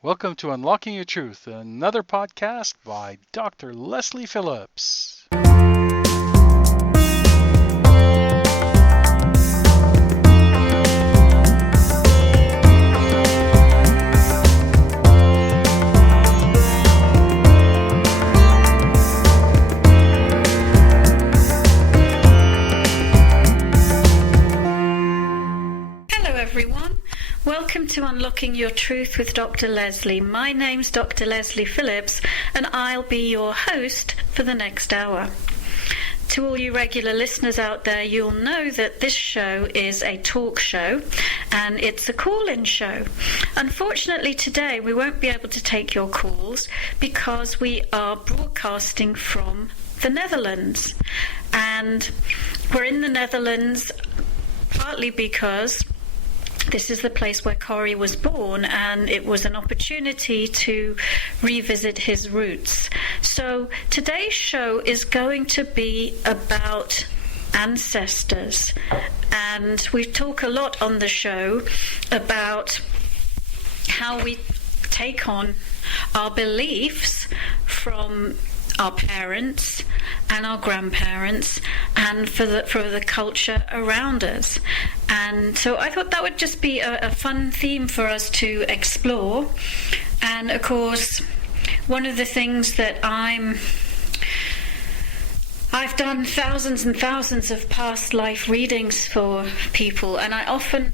Welcome to Unlocking Your Truth, another podcast by Dr. Lesley Phillips. Welcome to Unlocking Your Truth with Dr. Lesley. My name's Dr. Lesley Phillips, and I'll be your host for the next hour. To all you regular listeners out there, you'll know that this show is a talk show, and it's a call-in show. Unfortunately, today we won't be able to take your calls because we are broadcasting from the Netherlands. And we're in the Netherlands partly because this is the place where Corry was born, and it was an opportunity to revisit his roots. So today's show is going to be about ancestors, and we talk a lot on the show about how we take on our beliefs from our parents and our grandparents and for the culture around us. And so I thought that would just be a fun theme for us to explore. And of course, one of the things that I've done thousands and thousands of past life readings for people, and I often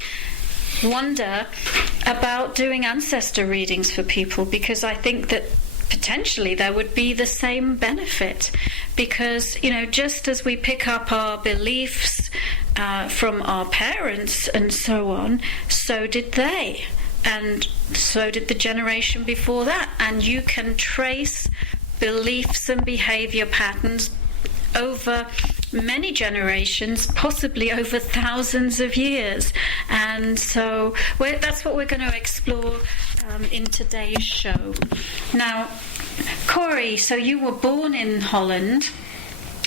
wonder about doing ancestor readings for people, because I think that potentially there would be the same benefit, because just as we pick up our beliefs from our parents and so on, so did they, and so did the generation before that, and you can trace beliefs and behavior patterns over many generations, possibly over thousands of years. And so that's what we're going to explore in today's show. Now, Corry, so you were born in Holland,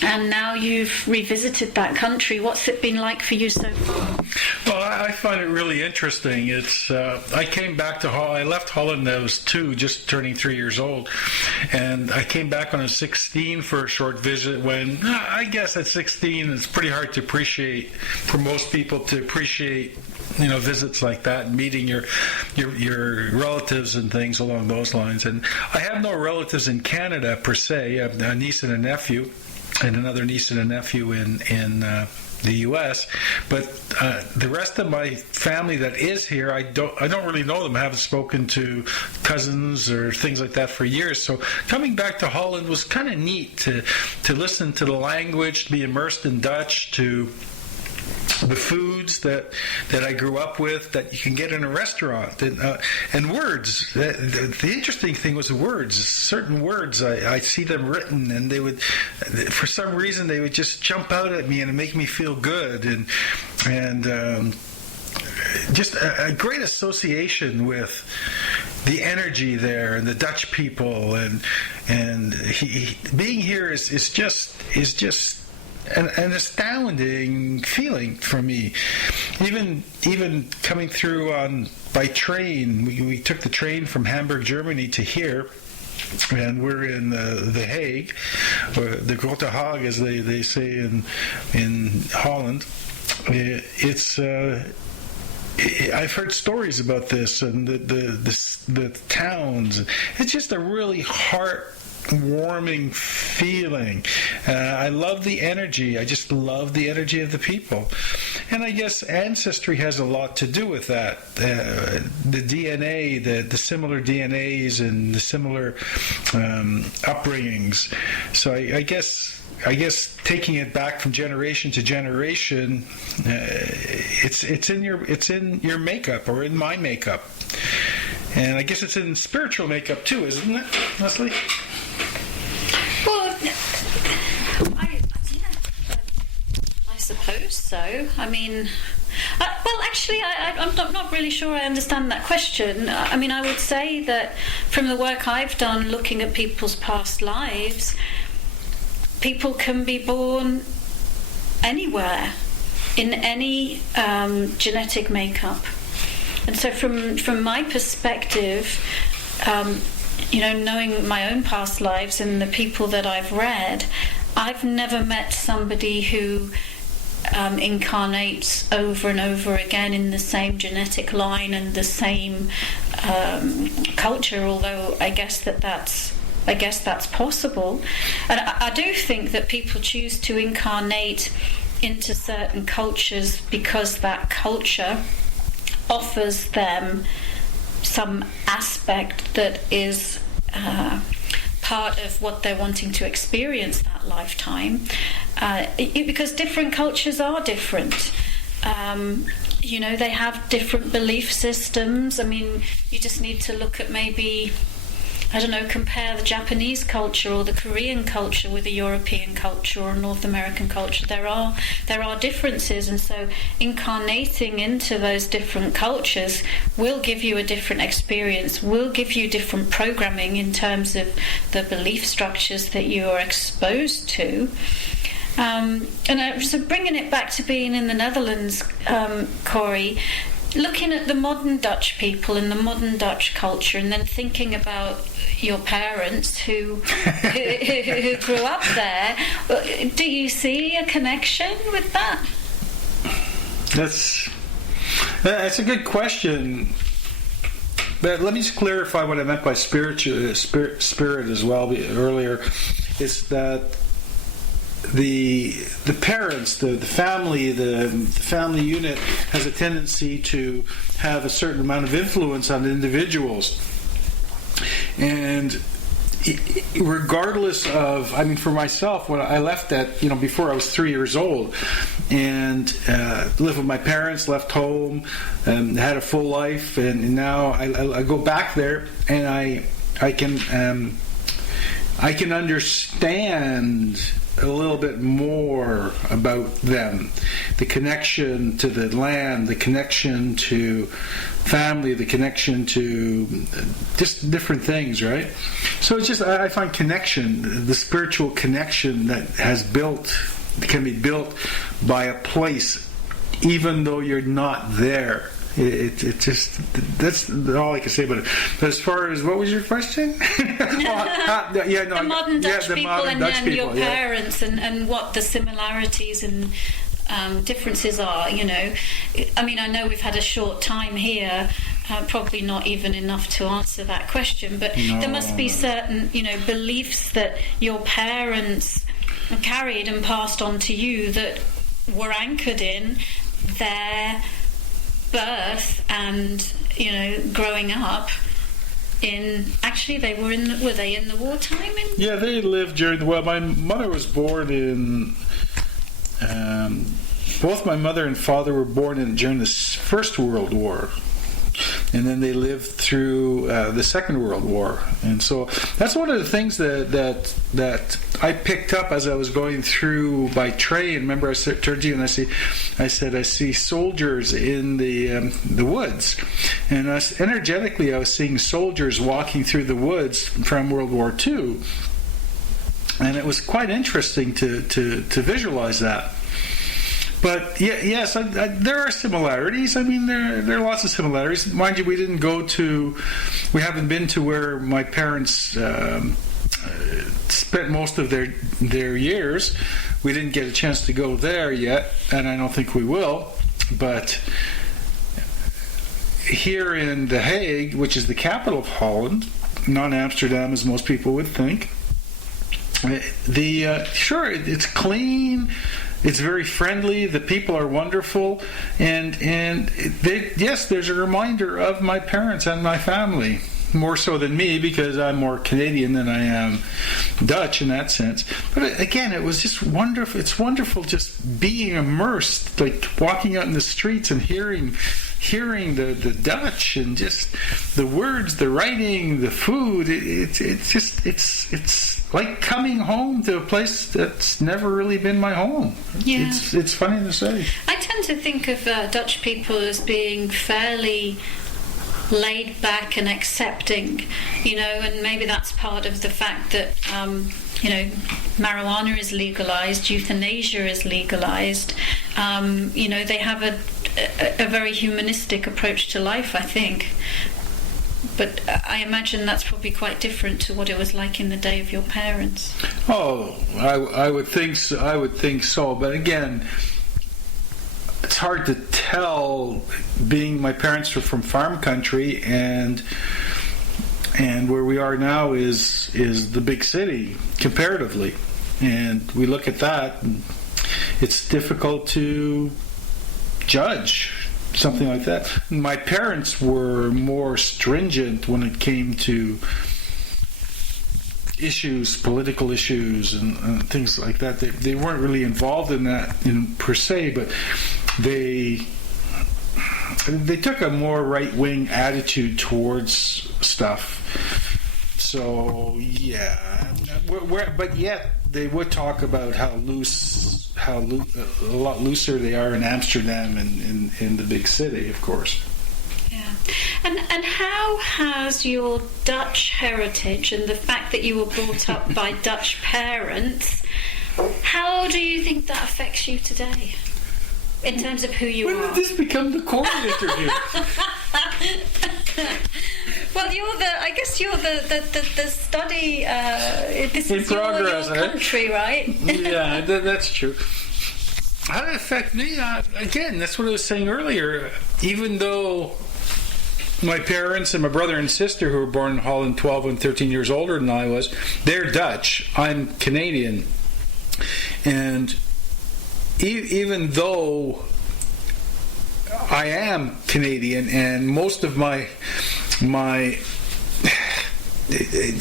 and now you've revisited that country. What's it been like for you so far? Well, I find it really interesting. I came back to Holland. I left Holland when I was 2, just turning 3 years old. And I came back when I was 16 for a short visit, when I guess at 16 it's pretty hard to appreciate, for most people to appreciate, visits like that, and meeting your relatives and things along those lines. And I have no relatives in Canada per se. I have a niece and a nephew, and another niece and a nephew in the U.S., but the rest of my family that is here, I don't really know them. I haven't spoken to cousins or things like that for years. So coming back to Holland was kind of neat to listen to the language, to be immersed in Dutch, to the foods that I grew up with that you can get in a restaurant, and words. The interesting thing was the words. Certain words, I see them written, and they would, for some reason, they would just jump out at me and make me feel good, and just a great association with the energy there and the Dutch people, and being here is just an astounding feeling for me. Even coming through by train, we took the train from Hamburg, Germany to here, and we're in The Hague, or the Grote Haag, as they say in Holland. I've heard stories about this, and the towns. It's just a really heartwarming feeling. I love the energy. I just love the energy of the people. And I guess ancestry has a lot to do with that. The DNA, the similar DNAs and the similar upbringings. So I guess taking it back from generation to generation, it's in your makeup, or in my makeup. And I guess it's in spiritual makeup too, isn't it, Lesley? Well, I suppose so. I mean, well, actually, I'm not really sure I understand that question. I mean, I would say that from the work I've done looking at people's past lives, people can be born anywhere, in any genetic makeup. And so from my perspective, knowing my own past lives and the people that I've read, I've never met somebody who incarnates over and over again in the same genetic line and the same culture, although I guess that's possible. And I do think that people choose to incarnate into certain cultures because that culture offers them some aspect that is part of what they're wanting to experience that lifetime, because different cultures are different. They have different belief systems. I mean, you just need to look at maybe, compare the Japanese culture or the Korean culture with the European culture or North American culture. There are differences, and so incarnating into those different cultures will give you a different experience, will give you different programming in terms of the belief structures that you are exposed to. So bringing it back to being in the Netherlands, Corry, looking at the modern Dutch people and the modern Dutch culture, and then thinking about your parents who grew up there, do you see a connection with that? That's a good question. But let me just clarify what I meant by spirit as well earlier. Is that the parents, the family, the family unit has a tendency to have a certain amount of influence on individuals, and regardless of, for myself, when I left that, before I was 3 years old, and lived with my parents, left home, had a full life, and now I go back there, and I can understand a little bit more about them, the connection to the land, the connection to family, the connection to just different things, right? So it's just, I find connection, the spiritual connection that can be built by a place, even though you're not there. It just, that's all I can say about it. But as far as, what was your question? The modern Dutch people and Dutch your parents, and what the similarities and differences are, I know we've had a short time here, probably not even enough to answer that question, but there must be certain, beliefs that your parents carried and passed on to you that were anchored in their birth and growing up in, actually were they in the wartime? Yeah, they lived during my mother was born in both my mother and father were born during the First World War, and then they lived through the Second World War. And so that's one of the things that I picked up as I was going through by train. Remember, I turned to you and I said I see soldiers in the woods, and energetically I was seeing soldiers walking through the woods from World War II, and it was quite interesting to visualize that. But yes, there are similarities. There are lots of similarities. Mind you, we haven't been to where my parents spent most of their years. We didn't get a chance to go there yet, and I don't think we will. But here in The Hague, which is the capital of Holland, not Amsterdam as most people would think, sure, it's clean. It's very friendly. The people are wonderful, and there's a reminder of my parents and my family, more so than me because I'm more Canadian than I am Dutch in that sense. But again, it was just wonderful. It's wonderful just being immersed, like walking out in the streets and hearing the Dutch and just the words, the writing, the food. It's like coming home to a place that's never really been my home. Yeah. It's funny to say. I tend to think of Dutch people as being fairly laid back and accepting, and maybe that's part of the fact that marijuana is legalized, euthanasia is legalized. They have a very humanistic approach to life, I think. But I imagine that's probably quite different to what it was like in the day of your parents. Oh, I would think so. I would think so. But again, it's hard to tell. Being my parents were from farm country, and where we are now is the big city comparatively, and we look at that, and it's difficult to judge something like that. My parents were more stringent when it came to issues, political issues, and things like that. They weren't really involved in that per se, but they took a more right-wing attitude towards stuff. So yeah, but yet they would talk about how a lot looser they are in Amsterdam and in the big city, of course. Yeah. And how has your Dutch heritage and the fact that you were brought up by Dutch parents, how do you think that affects you today? In terms of who you are? When did this become the Corry interview? Well, I guess you're the study. This In is progress, your country, right? Yeah, that's true. How did it affect me? Again, that's what I was saying earlier. Even though my parents and my brother and sister, who were born in Holland 12 and 13 years older than I was, they're Dutch. I'm Canadian. And even though I am Canadian, and most of my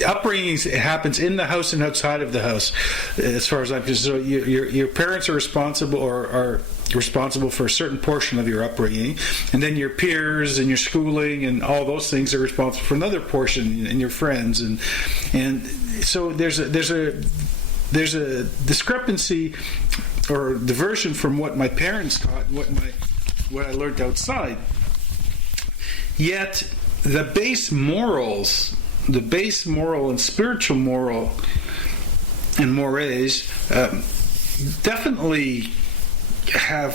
upbringing happens in the house and outside of the house, as far as I'm concerned. So your parents are responsible or are responsible for a certain portion of your upbringing, and then your peers and your schooling and all those things are responsible for another portion, and your friends, and so there's a discrepancy or diversion from what my parents taught and what I learned outside. Yet the base moral and spiritual moral and mores definitely are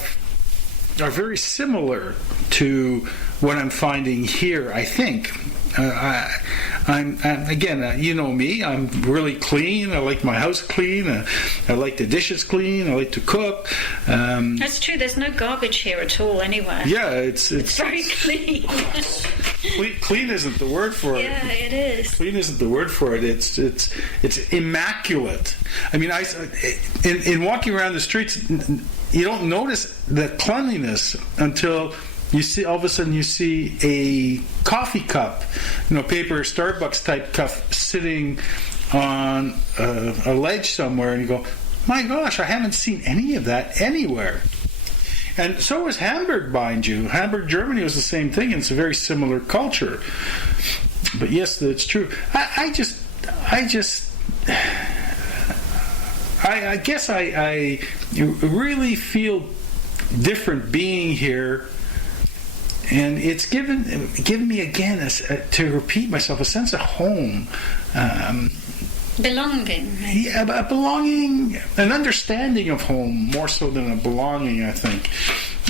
very similar to what I'm finding here, I think. I'm again, you know me, I'm really clean. I like my house clean. I like the dishes clean. I like to cook. That's true. There's no garbage here at all anywhere. Yeah, it's very clean. Clean isn't the word for it. Yeah, it is. Clean isn't the word for it. It's immaculate. I mean, in walking around the streets, you don't notice the cleanliness until all of a sudden you see a coffee cup, paper Starbucks type cup sitting on a ledge somewhere, and you go, my gosh, I haven't seen any of that anywhere. And so was Hamburg, mind you. Hamburg, Germany was the same thing, and it's a very similar culture. But yes, that's true. I guess I really feel different being here. And it's given me again, to repeat myself, a sense of home. Belonging. Yeah, a belonging, an understanding of home, more so than a belonging, I think,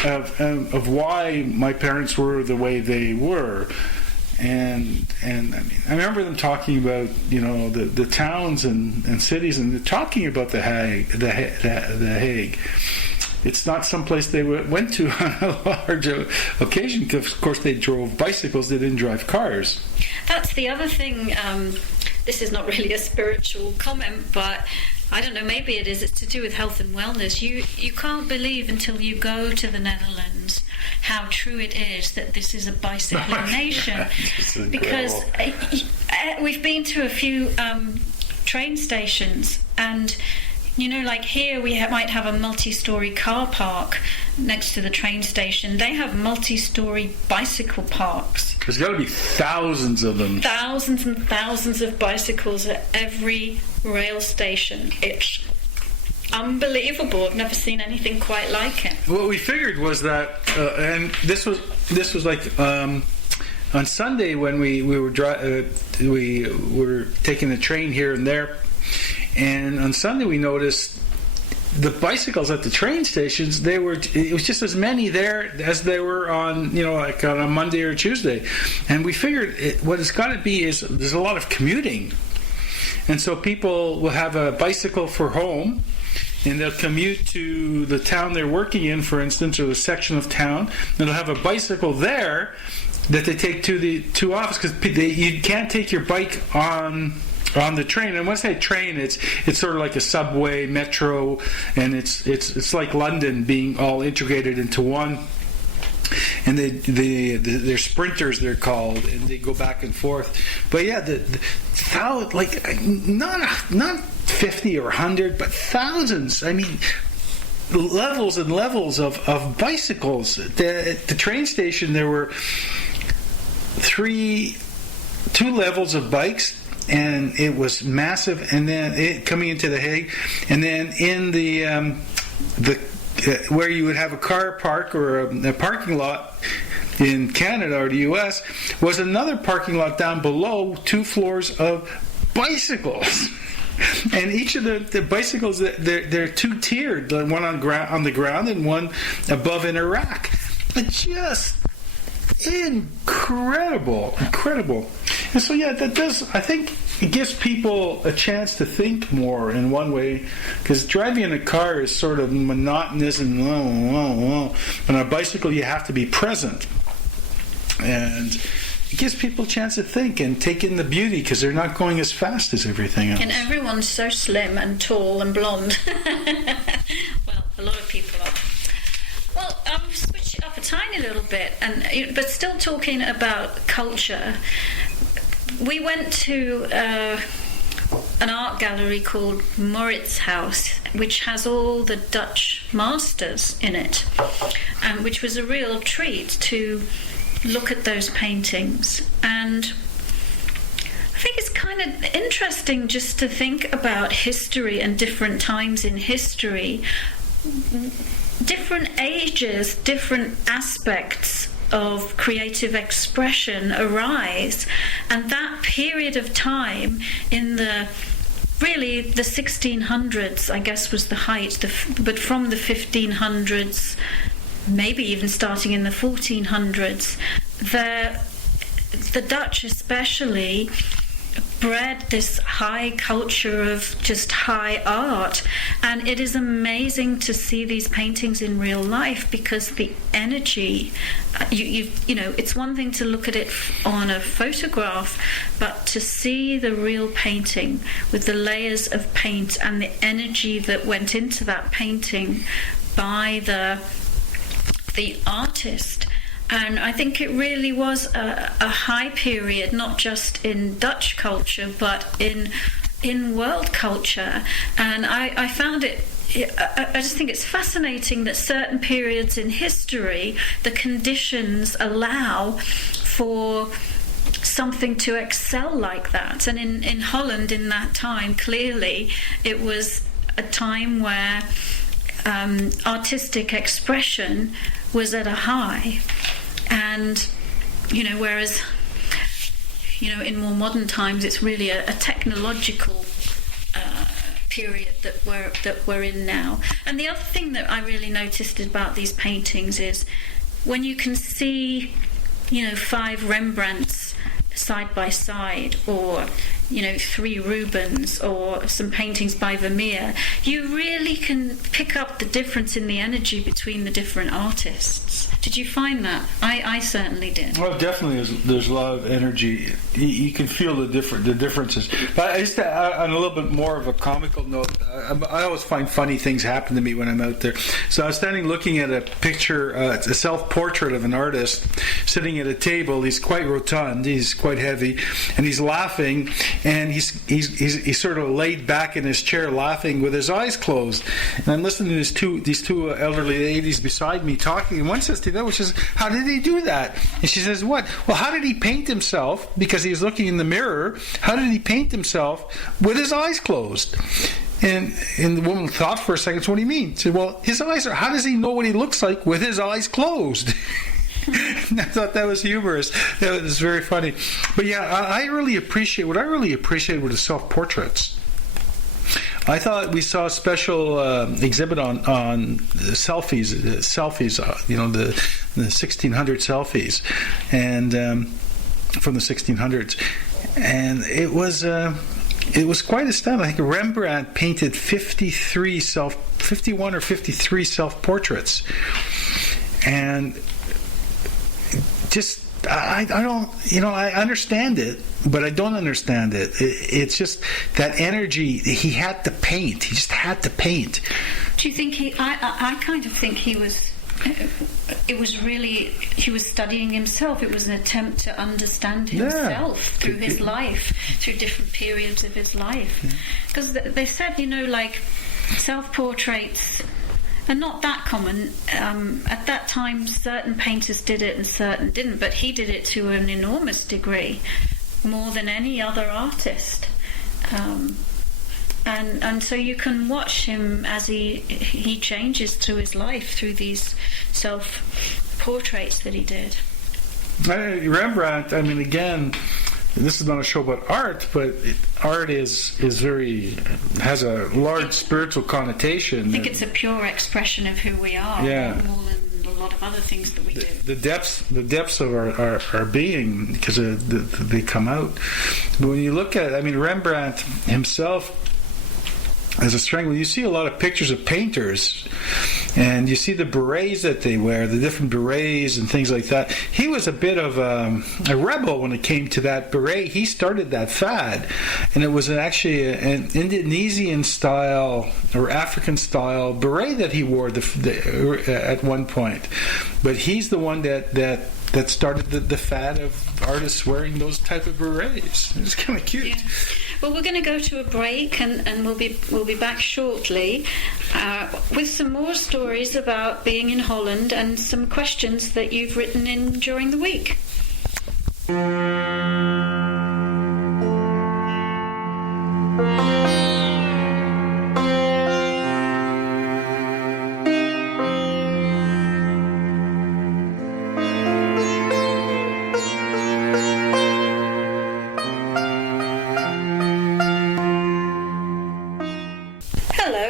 of why my parents were the way they were. And I mean, I remember them talking about, the towns and cities, and they're talking about the Hague. It's not someplace they went to on a large occasion, because, of course, they drove bicycles. They didn't drive cars. That's the other thing. This is not really a spiritual comment, but I don't know, maybe it is. It's to do with health and wellness. You can't believe until you go to the Netherlands how true it is that this is a bicycling nation. Because we've been to a few train stations, and like here we might have a multi-story car park next to the train station. They have multi-story bicycle parks. There's got to be thousands of them. Thousands and thousands of bicycles at every rail station. It's unbelievable. I've never seen anything quite like it. What we figured was that, and this was like on Sunday when we were taking the train here and there. And on Sunday we noticed the bicycles at the train stations, it was just as many there as there were on, like on a Monday or Tuesday. And we figured what it's got to be is there's a lot of commuting. And so people will have a bicycle for home, and they'll commute to the town they're working in, for instance, or the section of town, and they'll have a bicycle there that they take to office, because you can't take your bike on the train. And when I say train, it's sort of like a subway, metro, and it's like London being all integrated into one. And they're sprinters, they're called, and they go back and forth. But yeah, not 50 or 100, but thousands. I mean, levels and levels of bicycles. At the train station, there were two levels of bikes, and it was massive. And then coming into the Hague, and then in the where you would have a car park or a parking lot in Canada or the US, was another parking lot down below, 2 floors of bicycles. And each of the bicycles, they're 2-tiered, one on the ground and one above in a rack. It's just incredible. And so yeah, that does, I think it gives people a chance to think more in one way, because driving in a car is sort of monotonous and on a bicycle you have to be present, and it gives people a chance to think and take in the beauty, because they're not going as fast as everything else. And everyone's so slim and tall and blonde. Well, a lot of people are. Well, I'll switch it up a tiny little bit, but still talking about culture. We went to an art gallery called Maurits House, which has all the Dutch masters in it, which was a real treat to look at those paintings. And I think it's kind of interesting just to think about history and different times in history, different ages, different aspects of creative expression arise, and that period of time in the 1600s, I guess, was the height, but from the 1500s, maybe even starting in the 1400s, the Dutch especially bred this high culture of just high art, and it is amazing to see these paintings in real life, because the energy, it's one thing to look at it on a photograph, but to see the real painting with the layers of paint and the energy that went into that painting by the artist. And I think it really was a high period, not just in Dutch culture, but in world culture. And I found it, I just think it's fascinating that certain periods in history, the conditions allow for something to excel like that. And in Holland in that time, clearly, it was a time where artistic expression was at a high. And, whereas, in more modern times, it's really a technological period that we're in now. And the other thing that I really noticed about these paintings is when you can see, 5 Rembrandts side by side, or 3 Rubens, or some paintings by Vermeer, you really can pick up the difference in the energy between the different artists. Did you find that? I certainly did. Well, definitely, there's a lot of energy. You can feel the differences. But on a little bit more of a comical note, I always find funny things happen to me when I'm out there. So I was standing looking at a picture, a self-portrait of an artist sitting at a table. He's quite rotund, he's quite heavy, and he's laughing, and he's sort of laid back in his chair laughing with his eyes closed. And I'm listening to these two elderly ladies beside me talking, and one says to the other, which is, how did he do that? And she says, what? Well, how did he paint himself? Because he was looking in the mirror. How did he paint himself with his eyes closed? And the woman thought for a second, so what do you mean? She said, well, his eyes are, how does he know what he looks like with his eyes closed? I thought that was humorous. That was very funny. But yeah, what I really appreciated were the self-portraits. I thought we saw a special exhibit on selfies, the 1600 selfies, and from the 1600s, and it was quite astounding. I think Rembrandt painted 51 or 53 self-portraits, and just I don't, I understand it, but I don't understand it. It's just that energy. He had to paint. He just had to paint. Do you think I kind of think he was. It was really, he was studying himself. It was an attempt to understand himself through his life, through different periods of his life. Because they said, like, self-portraits are not that common. At that time, certain painters did it and certain didn't, but he did it to an enormous degree, more than any other artist. And so you can watch him as he changes through his life through these self-portraits that he did. Rembrandt, I mean, again, this is not a show about art, but art has a large spiritual connotation. I think it's a pure expression of who we are, more than a lot of other things that we do. The depths of our being, because they come out. But when you look at, Rembrandt himself, as a strength, you see a lot of pictures of painters, and you see the berets that they wear, the different berets and things like that. He was a bit of a rebel when it came to that beret. He started that fad, and it was actually an Indonesian style or African style beret that he wore at one point. But he's the one that started the fad of artists wearing those type of berets. It's kind of cute. Yeah. Well, we're going to go to a break, and we'll be back shortly with some more stories about being in Holland and some questions that you've written in during the week.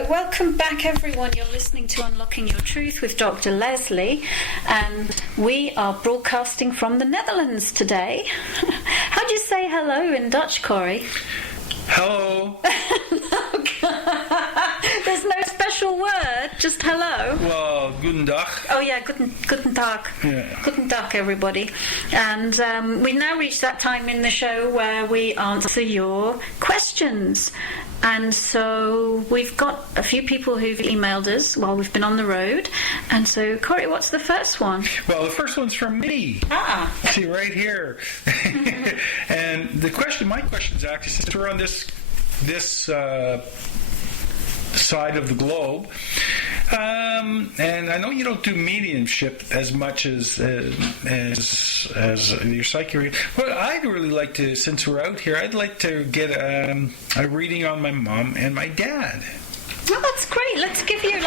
Welcome back, everyone. You're listening to Unlocking Your Truth with Dr. Lesley, and we are broadcasting from the Netherlands today. How do you say hello in Dutch, Corry? Hello. There's no special word, just hello. Well, guten Tag. Oh yeah, guten Tag. Yeah. Guten Tag, everybody. And we now reach that time in the show where we answer your questions. And so we've got a few people who've emailed us while we've been on the road. And so, Corry, what's the first one? Well, the first one's from me. See, right here. And my question is actually, since we're on this side of the globe, and I know you don't do mediumship as much as your psychic reading, but I'd really like to, since we're out here, I'd like to get a reading on my mom and my dad. Oh, that's great. Let's give you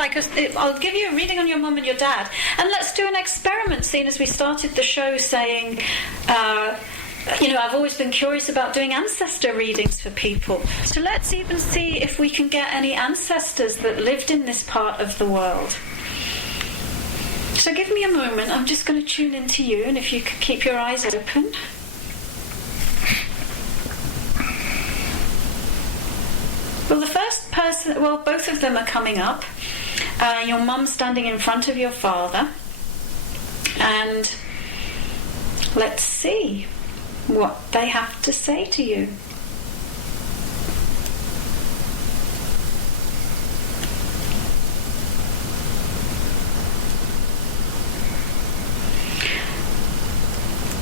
I'll give you a reading on your mum and your dad, and let's do an experiment, seeing as we started the show saying I've always been curious about doing ancestor readings for people. So let's even see if we can get any ancestors that lived in this part of the world. So give me a moment. I'm just going to tune into you, and if you could keep your eyes open. Well, the first person, both of them are coming up. Your mum standing in front of your father. And let's see what they have to say to you.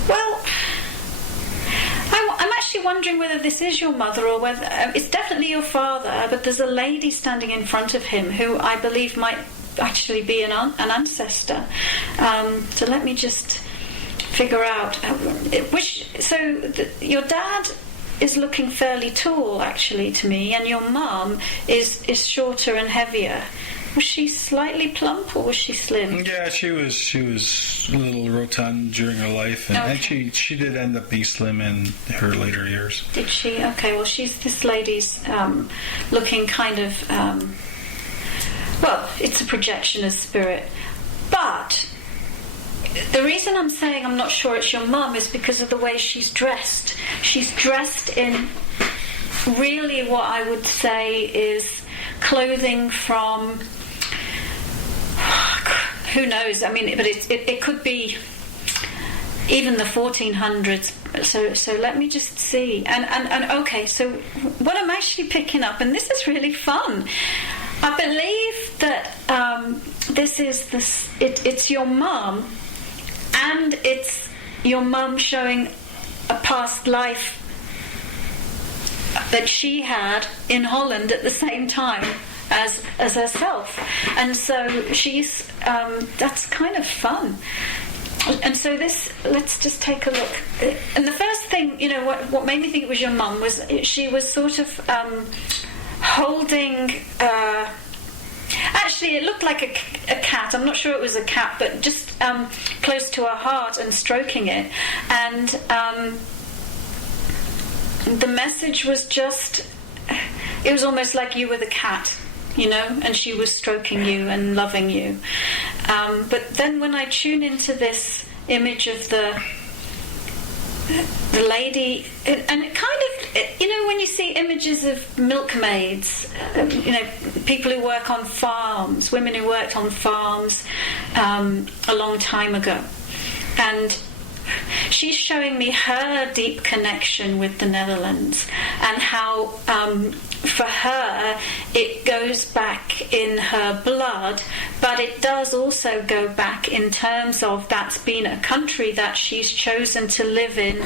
Well, I'm actually wondering whether this is your mother or whether it's definitely your father, but there's a lady standing in front of him who I believe might actually be an ancestor. So let me just figure out your dad is looking fairly tall actually to me, and your mum is shorter and heavier. Was she slightly plump or was she slim? Yeah, she was a little rotund during her life, and she did end up being slim in her later years. Did she? Okay, well, this lady's looking kind of, well, it's a projection of spirit. But the reason I'm saying I'm not sure it's your mum is because of the way she's dressed. She's dressed in really what I would say is clothing from, who knows, I mean, but it could be even the 1400s. So let me just see. And okay, so what I'm actually picking up, and this is really fun, I believe that it's your mum, and it's your mum showing a past life that she had in Holland at the same time as herself, and so she's that's kind of fun. And so let's just take a look. And the first thing, what made me think it was your mum was she was sort of holding. Actually, it looked like a cat. I'm not sure it was a cat, but just close to her heart and stroking it. And the message was just, it was almost like you were the cat, and she was stroking you and loving you. But then when I tune into this image of the lady, and it kind of, when you see images of milkmaids, people who work on farms, women who worked on farms a long time ago, and she's showing me her deep connection with the Netherlands, and how for her it goes back in her blood, but it does also go back in terms of that's been a country that she's chosen to live in,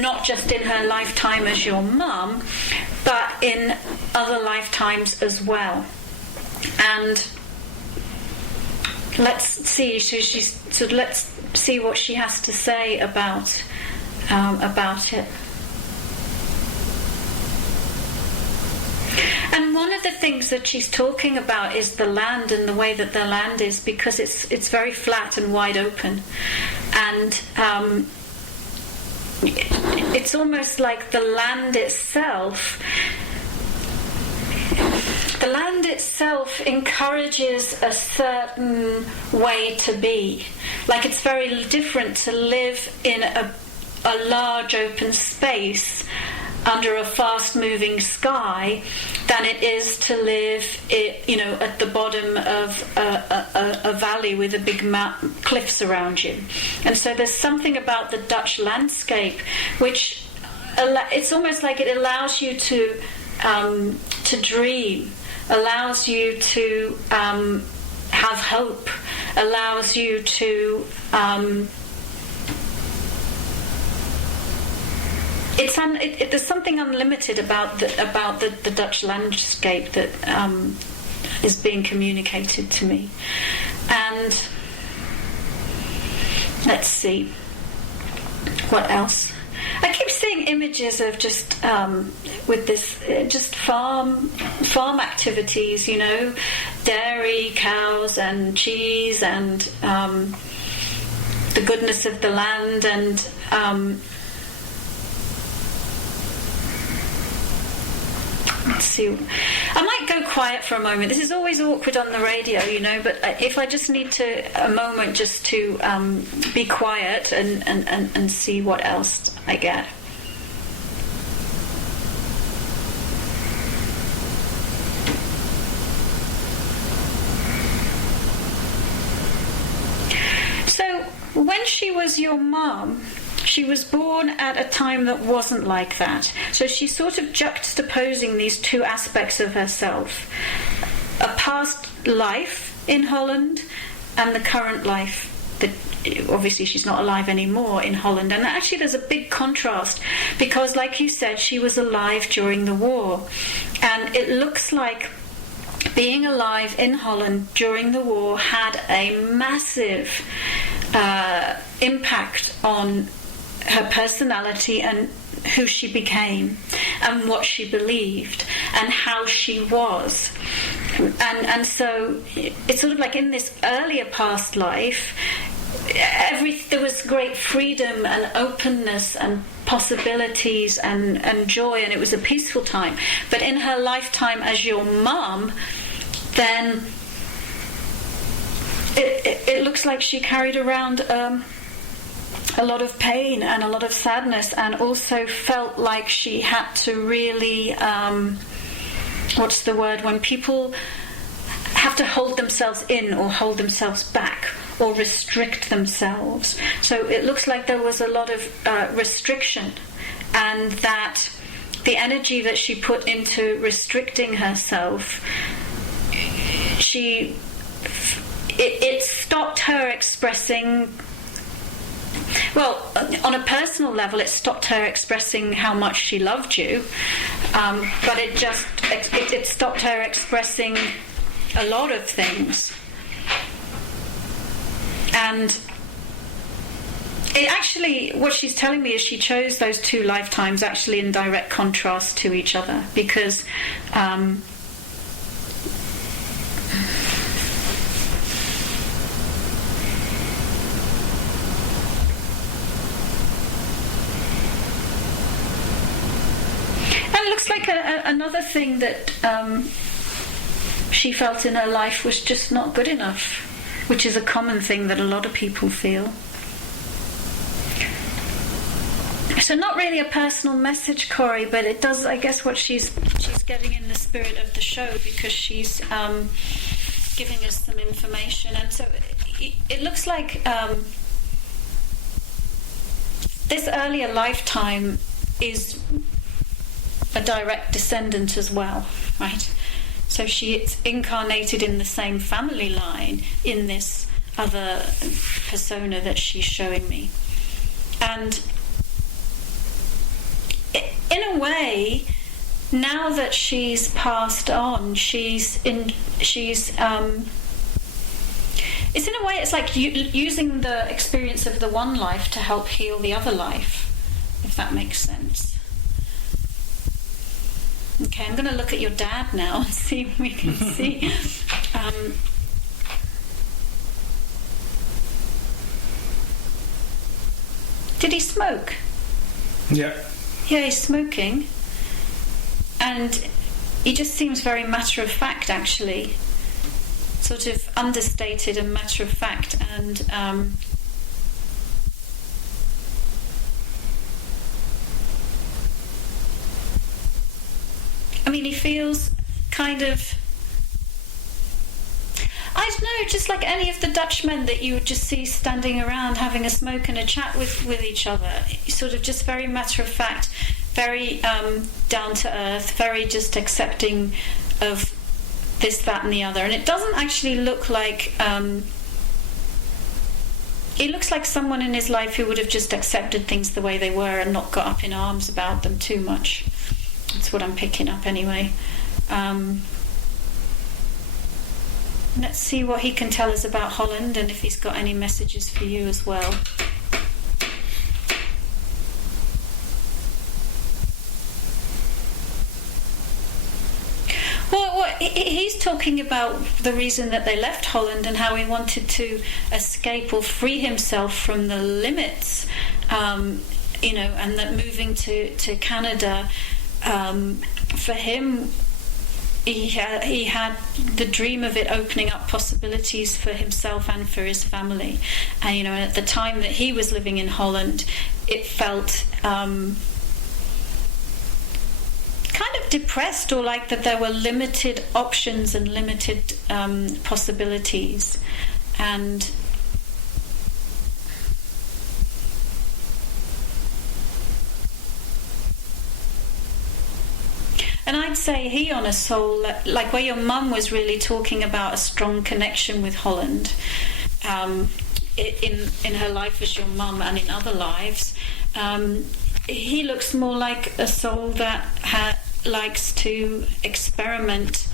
not just in her lifetime as your mum, but in other lifetimes as well. And let's see. So let's see what she has to say about it. And one of the things that she's talking about is the land and the way that the land is, because it's very flat and wide open, and it's almost like the land itself. The land itself encourages a certain way to be. Like, it's very different to live in a large open space under a fast-moving sky than it is to live, at the bottom of a valley with a big cliffs around you. And so there's something about the Dutch landscape which it's almost like it allows you to dream, allows you to have hope, allows you to there's something unlimited about the Dutch landscape that is being communicated to me. And let's see what else. I keep seeing images of just with this just farm activities, dairy, cows and cheese, and the goodness of the land, and let's see. I might go quiet for a moment. This is always awkward on the radio, but if I just need a moment just to be quiet and see what else I get. So, when she was your mom, she was born at a time that wasn't like that. So she's sort of juxtaposing these two aspects of herself. A past life in Holland and the current life that obviously she's not alive anymore in Holland. And actually there's a big contrast because, like you said, she was alive during the war. And it looks like being alive in Holland during the war had a massive impact on her personality and who she became and what she believed and how she was. and so it's sort of like in this earlier past life, there was great freedom and openness and possibilities and joy, and it was a peaceful time. But in her lifetime as your mum, then it looks like she carried around a lot of pain and a lot of sadness, and also felt like she had to really, what's the word, when people have to hold themselves in or hold themselves back or restrict themselves. So it looks like there was a lot of restriction, and that the energy that she put into restricting herself, it stopped her expressing. Well, on a personal level, it stopped her expressing how much she loved you, but it stopped her expressing a lot of things. And it actually, what she's telling me is she chose those two lifetimes actually in direct contrast to each other, because like another thing that she felt in her life was just not good enough, which is a common thing that a lot of people feel. So not really a personal message, Corry, but it does, I guess, what she's getting in the spirit of the show, because she's giving us some information. And so it looks like this earlier lifetime is a direct descendant as well, right? So she's incarnated in the same family line in this other persona that she's showing me. And in a way, now that she's passed on, it's in a way, it's like using the experience of the one life to help heal the other life, if that makes sense. Okay, I'm going to look at your dad now and see if we can see. Did he smoke? Yeah. Yeah, he's smoking. And he just seems very matter of fact, actually. Sort of understated and matter of fact. And I mean, he feels kind of, I don't know, just like any of the Dutchmen that you would just see standing around having a smoke and a chat with each other. Sort of just very matter of fact, very down to earth, very just accepting of this, that and the other. And it doesn't actually look like, it looks like someone in his life who would have just accepted things the way they were and not got up in arms about them too much. That's what I'm picking up anyway. Let's see what he can tell us about Holland, and if he's got any messages for you as well. Well, he's talking about the reason that they left Holland and how he wanted to escape or free himself from the limits, and that moving to Canada, for him, he had the dream of it opening up possibilities for himself and for his family. And at the time that he was living in Holland, it felt kind of depressed, or like that there were limited options and limited possibilities. And I'd say he, on a soul, like where your mum was really talking about a strong connection with Holland, in her life as your mum and in other lives, he looks more like a soul that likes to experiment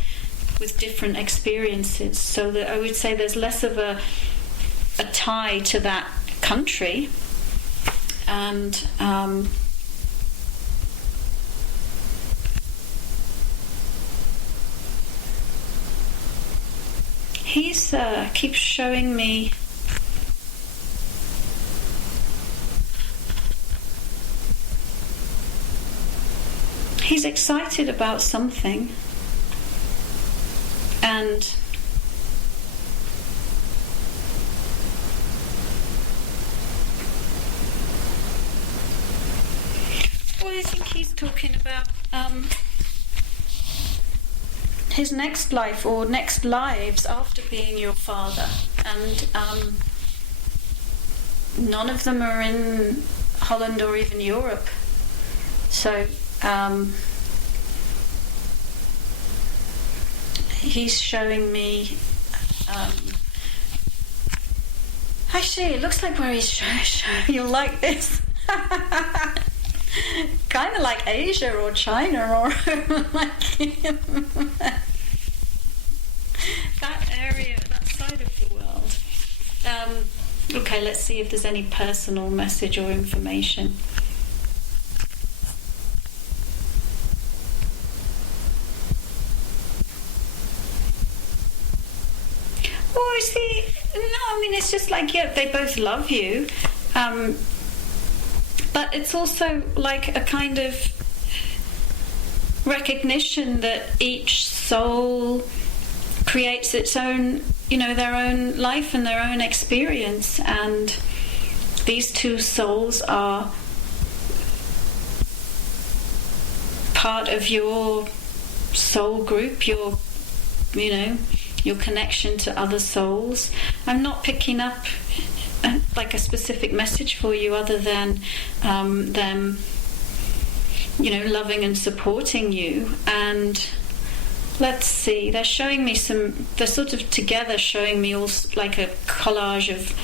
with different experiences. So that I would say there's less of a tie to that country, and He's keeps showing me he's excited about something, and well, I think he's talking about his next life or next lives after being your father, and none of them are in Holland or even Europe. So he's showing me actually it looks like where he's showing you like this kind of like Asia or China or like that area, that side of the world. Okay, let's see if there's any personal message or information. Oh, see, no, I mean, it's just like, yeah, they both love you. But it's also like a kind of recognition that each soul creates its own, their own life and their own experience. And these two souls are part of your soul group, your connection to other souls. I'm not picking up like a specific message for you other than them loving and supporting you. And let's see, they're showing me they're sort of together showing me all like a collage of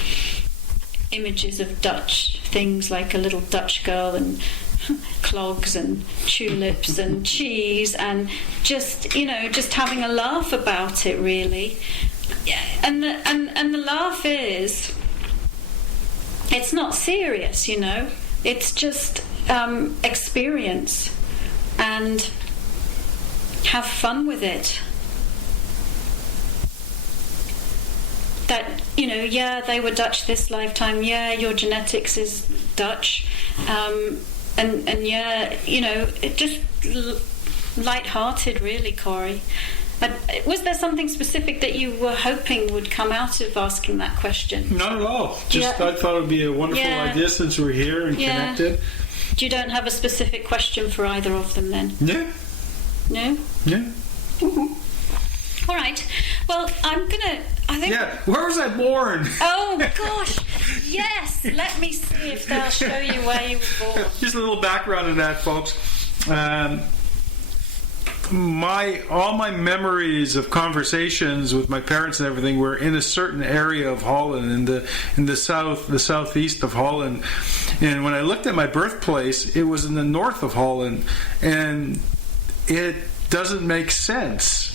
images of Dutch things, like a little Dutch girl and clogs and tulips and cheese, and just having a laugh about it, really. And the laugh is, it's not serious, it's just experience, and have fun with it. That, they were Dutch this lifetime, your genetics is Dutch, and it just light-hearted, really, Corry. Was there something specific that you were hoping would come out of asking that question? Not at all. I thought it would be a wonderful idea since we're here and connected. You don't have a specific question for either of them then? Yeah. No? Yeah. Mm-hmm. All right. Well, I think... Yeah, where was I born? Oh, gosh. Yes. Let me see if they'll show you where you were born. Just a little background on that, folks. All my memories of conversations with my parents and everything were in a certain area of Holland, in the southeast of Holland. And when I looked at my birthplace, it was in the north of Holland, and it doesn't make sense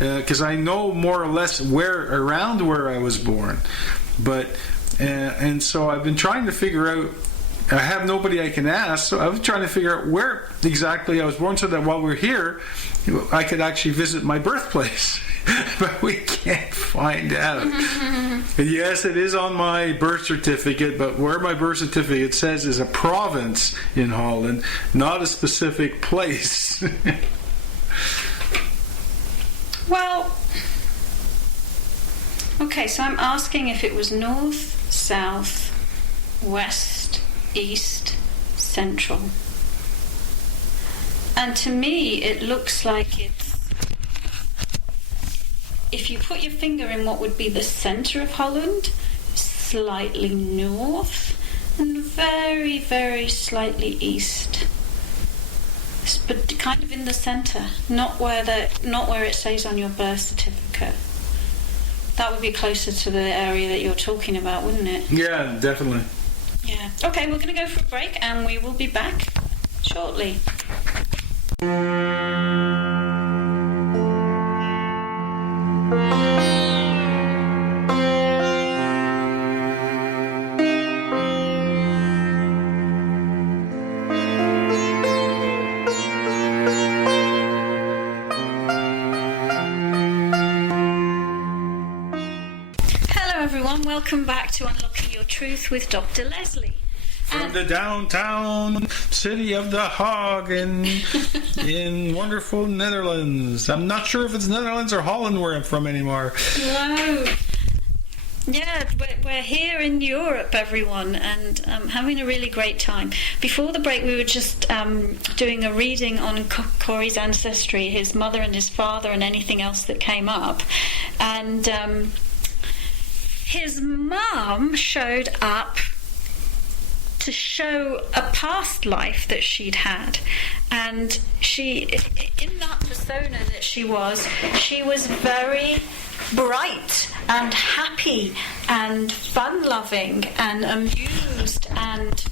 because I know more or less around where I was born, but and so I've been trying to figure out. I have nobody I can ask, so I was trying to figure out where exactly I was born so that while we're here, I could actually visit my birthplace. But we can't find out. Yes, it is on my birth certificate, but where my birth certificate says is a province in Holland, not a specific place. Well, okay, so I'm asking if it was north, south, west, east, central. And to me, it looks like it's, if you put your finger in what would be the centre of Holland, slightly north, and very, very slightly east. But kind of in the centre, not where it says on your birth certificate. That would be closer to the area that you're talking about, wouldn't it? Yeah, definitely. Yeah. Okay, we're going to go for a break, and we will be back shortly. welcome back to Unlocking Your Truth with Dr. Lesley. From the downtown city of The Hague in wonderful Netherlands. I'm not sure if it's Netherlands or Holland where I'm from anymore. No. Yeah, we're here in Europe, everyone, and having a really great time. Before the break, we were just doing a reading on Corry's ancestry, his mother and his father, and anything else that came up. And his mum showed up to show a past life that she'd had, and she, in that persona that she was very bright and happy and fun-loving and amused and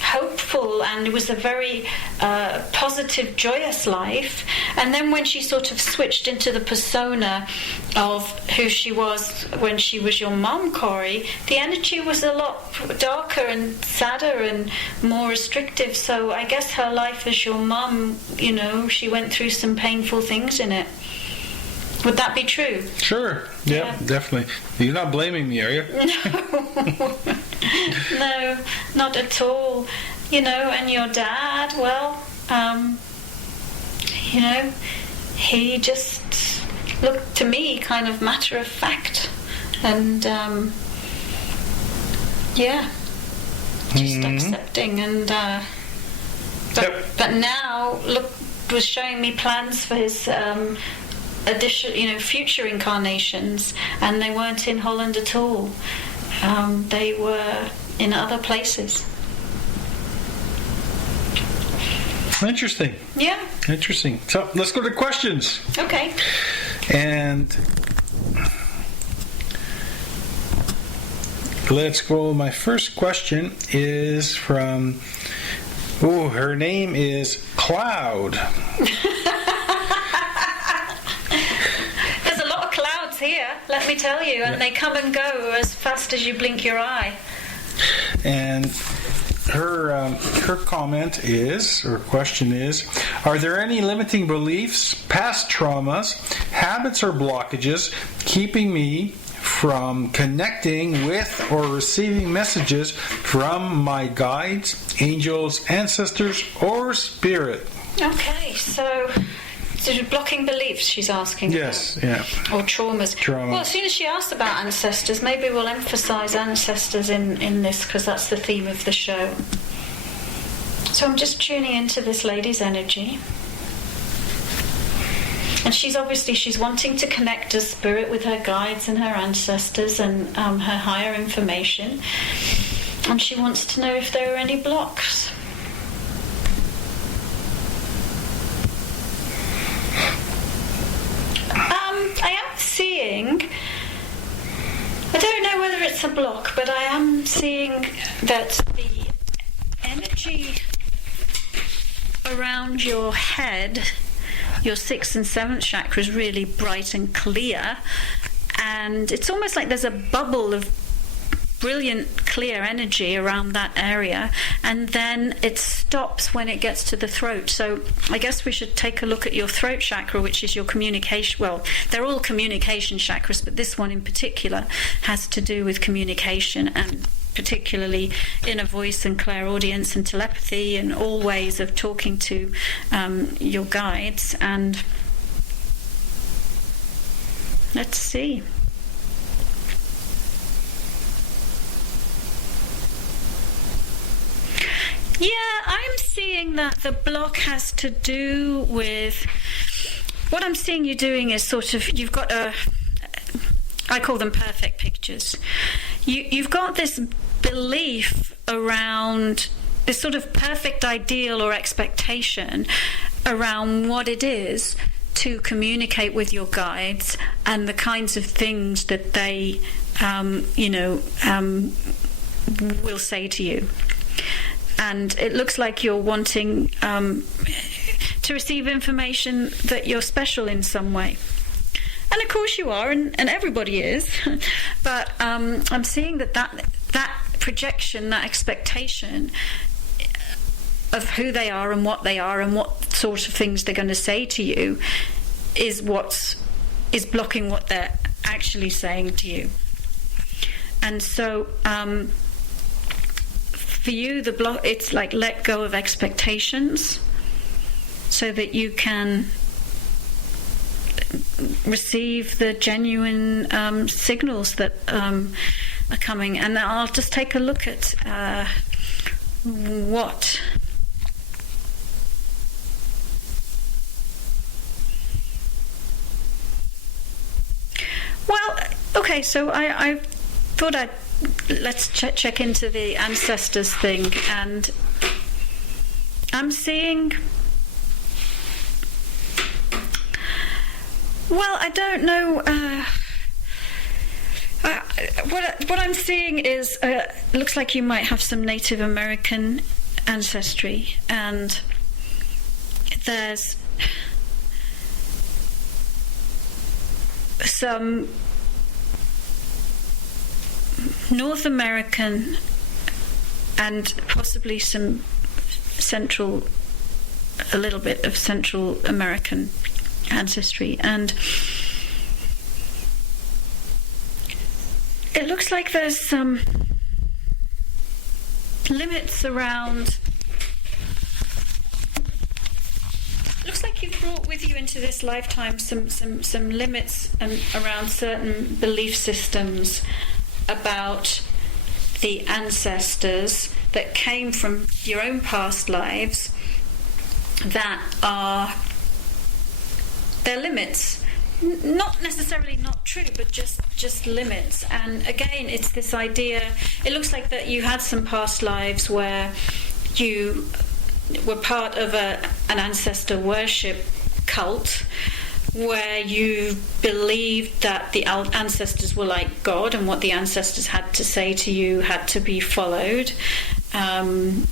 hopeful, and it was a very positive, joyous life. And then when she sort of switched into the persona of who she was when she was your mum, Corry, the energy was a lot darker and sadder and more restrictive. So I guess her life as your mum, you know, she went through some painful things in it. Would that be true? Sure. Yeah, definitely. You're not blaming me, are you? No. No, not at all. You know, and your dad, well, you know, he just looked to me kind of matter of fact. And, yeah, just accepting. And, but now, look, was showing me plans for his future incarnations, and they weren't in Holland at all. They were in other places. Interesting. Yeah. Interesting. So let's go to questions. Okay. And let's go. My first question is from, her name is Cloud. There's a lot of clouds here, let me tell you, and they come and go as fast as you blink your eye. And her comment is, or question is, are there any limiting beliefs, past traumas, habits, or blockages keeping me from connecting with or receiving messages from my guides, angels, ancestors, or spirit? Okay, so blocking beliefs she's asking Yes, about. yeah. Or traumas. Well, as soon as she asked about ancestors, maybe we'll emphasise ancestors in this, because that's the theme of the show. So I'm just tuning into this lady's energy. And she's wanting to connect to spirit with her guides and her ancestors and her higher information. And she wants to know if there are any blocks. I am seeing, I don't know whether it's a block, but I am seeing that the energy around your head, your 6th and 7th chakra, is really bright and clear, and it's almost like there's a bubble of brilliant clear energy around that area, and then it stops when it gets to the throat. So I guess we should take a look at your throat chakra, which is your communication. Well, they're all communication chakras, but this one in particular has to do with communication, and particularly inner voice and clairaudience and telepathy and all ways of talking to your guides. And let's see. Yeah, I'm seeing that the block has to do with what I'm seeing you doing is sort of, you've got I call them perfect pictures. You've got this belief around this sort of perfect ideal or expectation around what it is to communicate with your guides and the kinds of things that they, will say to you. And it looks like you're wanting to receive information that you're special in some way. And of course you are, and everybody is. But I'm seeing that projection, that expectation of who they are and what sort of things they're going to say to you is blocking what they're actually saying to you. And so for you, the block, it's like let go of expectations so that you can receive the genuine signals that are coming. And I'll just take a look at what. Well, okay, so I thought let's check into the ancestors thing, and I'm seeing, well, I don't know, what I'm seeing is, looks like you might have some Native American ancestry, and there's some North American and possibly some a little bit of Central American ancestry, and it looks like there's some limits around. Looks like you've brought with you into this lifetime some limits around certain belief systems about the ancestors that came from your own past lives that are their limits. Not necessarily not true, but just limits. And again, it's this idea, it looks like that you had some past lives where you were part of an ancestor worship cult, where you believed that the ancestors were like God, and what the ancestors had to say to you had to be followed. And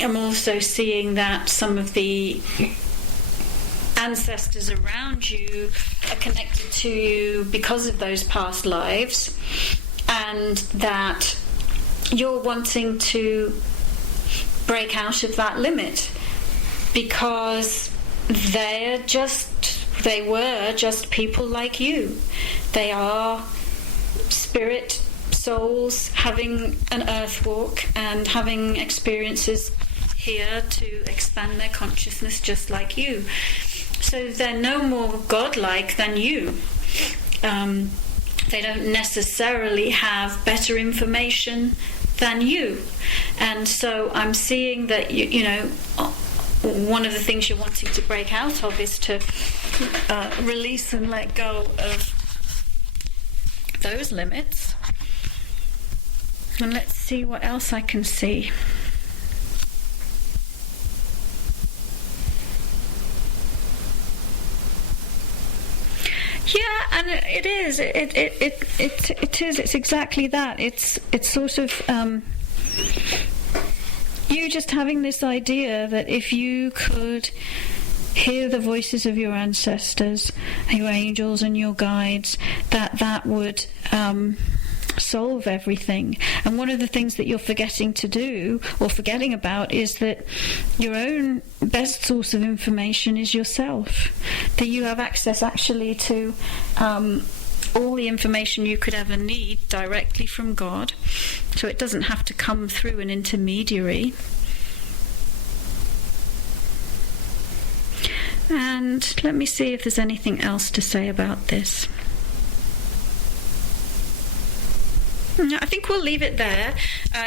I'm also seeing that some of the ancestors around you are connected to you because of those past lives, and that you're wanting to break out of that limit because they were just people like you. They are spirit souls having an earth walk and having experiences here to expand their consciousness just like you. So they're no more godlike than you. They don't necessarily have better information than you. And so I'm seeing that, you know, one of the things you're wanting to break out of is to release and let go of those limits. And let's see what else I can see. Yeah, and it is. It is. It's exactly that. It's sort of you just having this idea that if you could hear the voices of your ancestors, your angels and your guides, that would solve everything. And one of the things that you're forgetting to do, or forgetting about, is that your own best source of information is yourself. That you have access actually to all the information you could ever need directly from God, so it doesn't have to come through an intermediary. And let me see if there's anything else to say about this. I think we'll leave it there.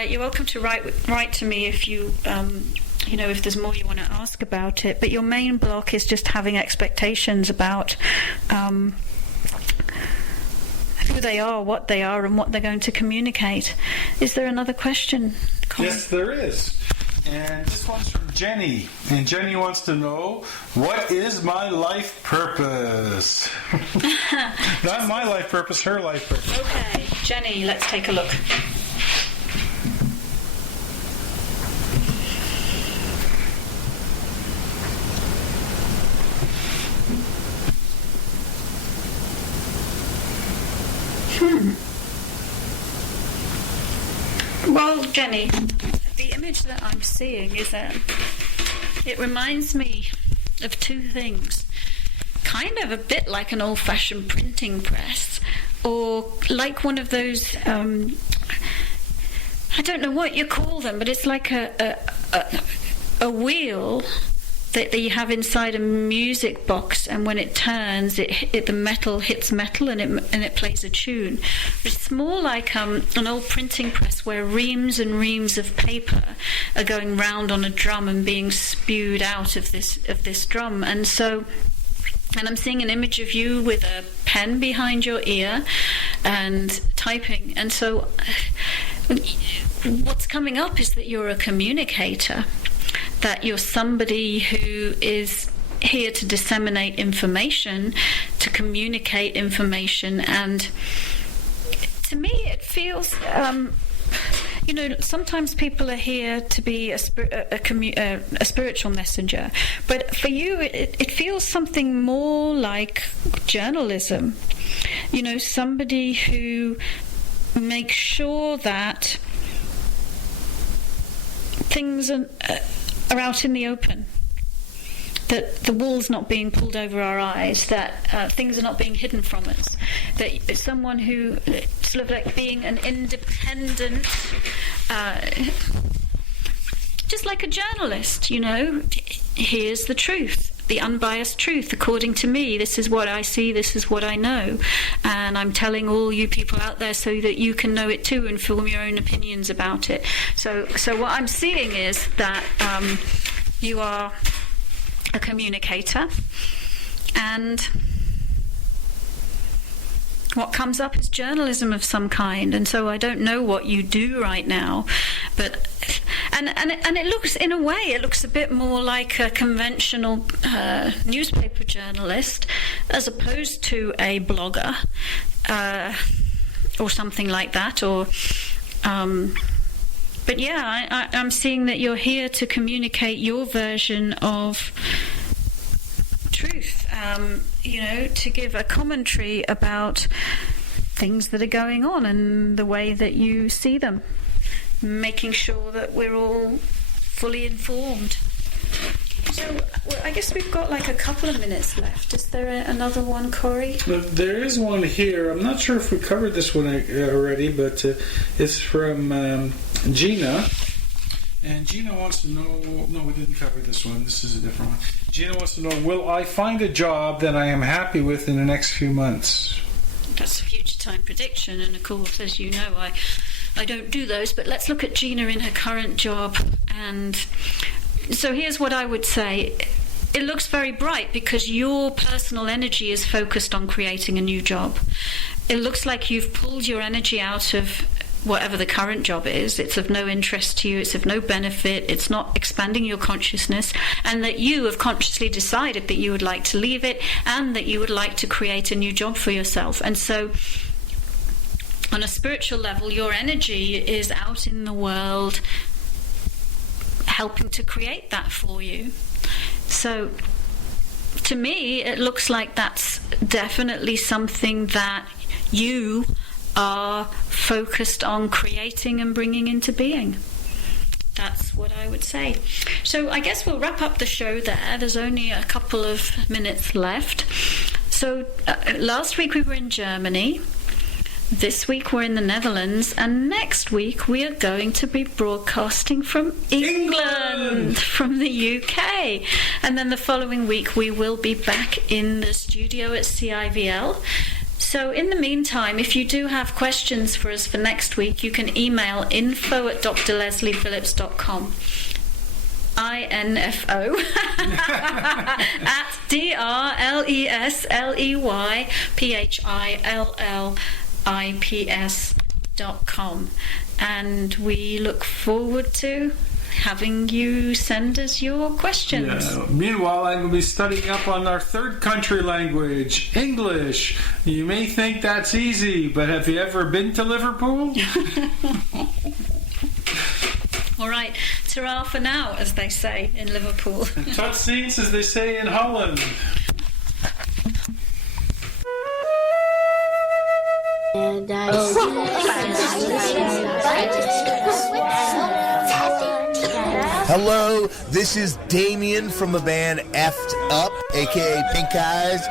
You're welcome to write to me if you know, if there's more you want to ask about it. But your main block is just having expectations about who they are, what they are, and what they're going to communicate. Is there another question, Corry? Yes, there is. And this one's from Jenny. And Jenny wants to know, what is my life purpose? Not my life purpose, her life purpose. Okay, Jenny, let's take a look. Well, Jenny, the image that I'm seeing is that it reminds me of two things. kind of a bit like an old-fashioned printing press, or like one of those, I don't know what you call them, but it's like a wheel that you have inside a music box, and when it turns, the metal hits metal and it plays a tune. It's more like an old printing press where reams and reams of paper are going round on a drum and being spewed out of this drum. And I'm seeing an image of you with a pen behind your ear and typing. And so what's coming up is that you're a communicator, that you're somebody who is here to disseminate information, to communicate information. And to me it feels, sometimes people are here to be a spiritual messenger, but for you it feels something more like journalism. Somebody who makes sure that things are out in the open, that the wool's not being pulled over our eyes, that things are not being hidden from us, that it's someone who sort of like being an independent, just like a journalist, here's the truth, the unbiased truth. According to me, this is what I see, this is what I know, and I'm telling all you people out there so that you can know it too and form your own opinions about it. So what I'm seeing is that you are a communicator, and what comes up is journalism of some kind. And so I don't know what you do right now, but and it looks, in a way, it looks a bit more like a conventional newspaper journalist as opposed to a blogger or something like that. Or but yeah, I'm seeing that you're here to communicate your version of truth, to give a commentary about things that are going on and the way that you see them, making sure that we're all fully informed. So I guess we've got like a couple of minutes left. Is there another one, Corry? There is one here. I'm not sure if we covered this one already, but it's from Gina. And Gina wants to know... No, we didn't cover this one. This is a different one. Gina wants to know, will I find a job that I am happy with in the next few months? That's a future time prediction, and of course, as you know, I don't do those, but let's look at Gina in her current job. And so here's what I would say. It looks very bright because your personal energy is focused on creating a new job. It looks like you've pulled your energy out of whatever the current job is. It's of no interest to you, it's of no benefit, it's not expanding your consciousness, and that you have consciously decided that you would like to leave it and that you would like to create a new job for yourself. And so on a spiritual level, your energy is out in the world helping to create that for you. So to me, it looks like that's definitely something that you are focused on creating and bringing into being. That's what I would say. So I guess we'll wrap up the show there. There's only a couple of minutes left. So last week we were in Germany. This week we're in the Netherlands, and next week we are going to be broadcasting from England, from the UK. And then the following week we will be back in the studio at CIVL. So in the meantime, if you do have questions for us for next week, you can email info@drlesleyphillips.com. info at drlesleyphillips.com, and we look forward to having you send us your questions. Yeah. Meanwhile, I'm going to be studying up on our third country language, English. You may think that's easy, but have you ever been to Liverpool? All right, ta-ra for now, as they say in Liverpool. Tot ziens, as they say in Holland. And I Hello, this is Damien from the band Effed Up, a.k.a. Pink Eyes,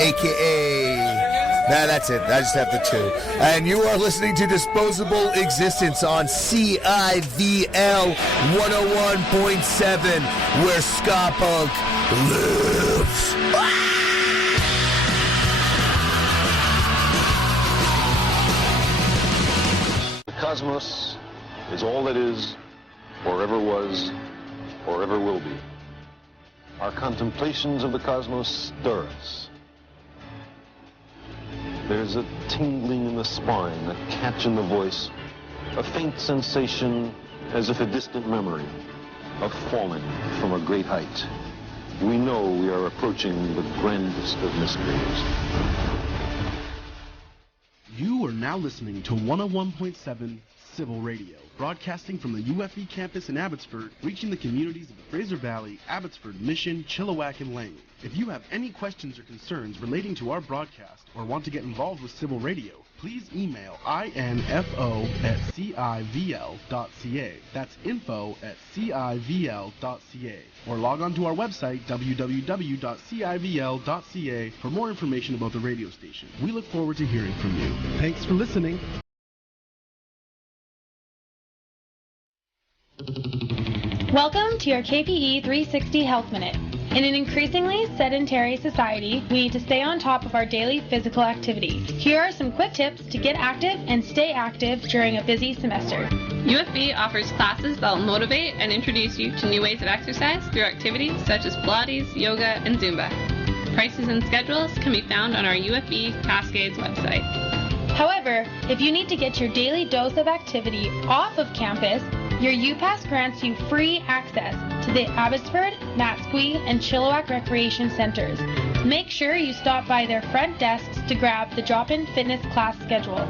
a.k.a. Nah, that's it. I just have the two. And you are listening to Disposable Existence on CIVL 101.7, where ska punk lives. The cosmos is all that is, or ever was, or ever will be. Our contemplations of the cosmos stir us. There's a tingling in the spine, a catch in the voice, a faint sensation as if a distant memory of falling from a great height. We know we are approaching the grandest of mysteries. You are now listening to 101.7 Civil Radio, broadcasting from the UFE campus in Abbotsford, reaching the communities of the Fraser Valley, Abbotsford, Mission, Chilliwack, and Langley. If you have any questions or concerns relating to our broadcast or want to get involved with Civil Radio, please email info@civl.ca. That's info@civl.ca. Or log on to our website, www.civl.ca, for more information about the radio station. We look forward to hearing from you. Thanks for listening. Welcome to your KPE 360 Health Minute. In an increasingly sedentary society, we need to stay on top of our daily physical activity. Here are some quick tips to get active and stay active during a busy semester. UFB offers classes that will motivate and introduce you to new ways of exercise through activities such as Pilates, yoga, and Zumba. Prices and schedules can be found on our UFB Cascades website. However, if you need to get your daily dose of activity off of campus, your UPass grants you free access to the Abbotsford, Matsqui, and Chilliwack Recreation Centers. Make sure you stop by their front desks to grab the drop-in fitness class schedule.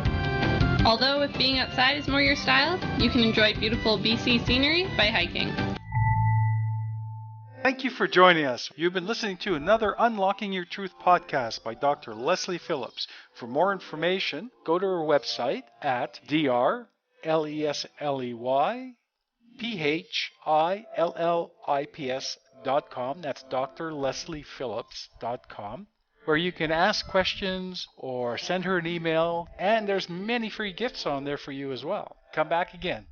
Although if being outside is more your style, you can enjoy beautiful BC scenery by hiking. Thank you for joining us. You've been listening to another Unlocking Your Truth podcast by Dr. Lesley Phillips. For more information, go to her website at drlesleyphillips.com. That's drlesleyphillips.com, where you can ask questions or send her an email, and there's many free gifts on there for you as well. Come back again.